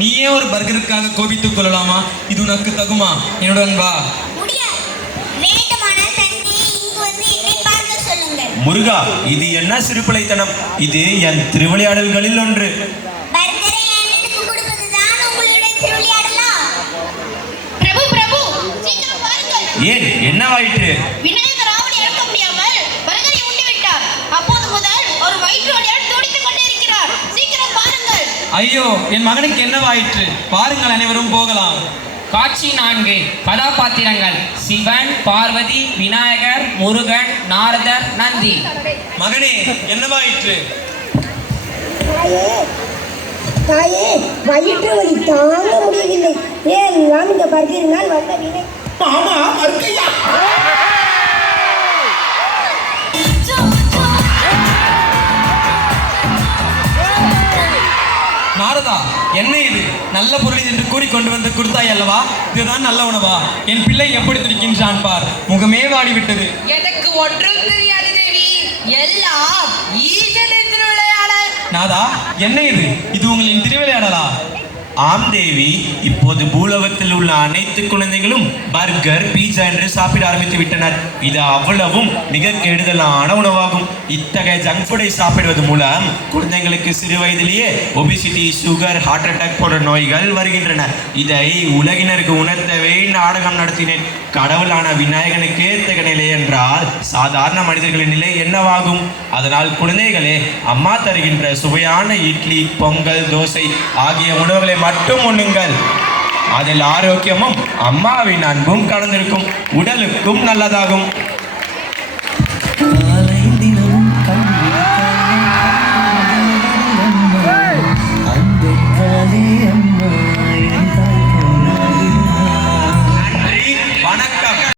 நீயே ஒரு பர்கருக்காக கோபித்துக் கொள்ளலாமா? இது உனக்கு தகுமா? என்னுடன் வா. முருகா, இது என்ன சிறுபிள்ளைத்தனம்? இது என் திருவிளையாடல்களில் ஒன்று. ஏன், என்னவாயிற்று? விநாயகர் ராவணனை இறக்க முடியாமல் பர்கரை உண்டுவிட்டார். அப்போது முதல் ஒரு வயிற்று வலியால் துடித்துக் கொண்டிருக்கிறார். சீக்கிரம் பாருங்கள். ஐயோ, என் மகனுக்கு என்னவாயிற்று? பாருங்கள், அனைவரும் போகலாம். காட்சி 4. கதாபாத்திரங்கள்: சிவன், பார்வதி, விநாயகர், முருகன், நாரதர், நந்தி. மகனே, என்னவாயிற்று? தாயே, வயிற்று வலி தாங்க முடியவில்லை. எல்லாம் இந்த பர்கரினால் வந்த வினை. மாமா மறுக்கையா? நாரதா, என்ன இது? நல்ல பொருள் என்று கூறி கொண்டு வந்து கொடுத்தாய் அல்லவா? இதுதான் நல்ல உணவா? என் பிள்ளை எப்படி துடிக்கின்றான் பார். முகமே வாடிவிட்டது. எனக்கு ஒன்றும் தெரியாது தேவி. எல்லாம் ஈசனின் திருவிளையாடல். நாதா, என்ன இது? இது உங்களின் திருவிளையாடலா? ஆம் தேவி, இப்போது பூலோகத்தில் உள்ள அனைத்து குழந்தைகளும் பர்கர், பீட்சா என்று சாப்பிட ஆரம்பித்து விட்டனர். இது அவ்வளவும் மிக கெடுதலான உணவாகும். இத்தகைய ஜங்க் ஃபுட்டை சாப்பிடுவது மூலம் குழந்தைங்களுக்கு சிறு வயதிலேயே ஒபிசிட்டி, சுகர், ஹார்ட் அட்டாக் போன்ற நோய்கள் வருகின்றன. இதை உலகினருக்கு உணர்த்தவே நாடகம் நடத்தினேன். கடவுளான விநாயகனுக்கே இத்தகைய நிலை என்றால் சாதாரண மனிதர்களின் நிலை என்னவாகும்? அதனால் குழந்தைகளே, அம்மா தருகின்ற சுவையான இட்லி, பொங்கல், தோசை ஆகிய உணவுகளை மட்டும் உண்ணுங்கள். அதில் ஆரோக்கியமும் அம்மாவின் அன்பும் கலந்திருக்கும். உடலுக்கும் நல்லதாகும்.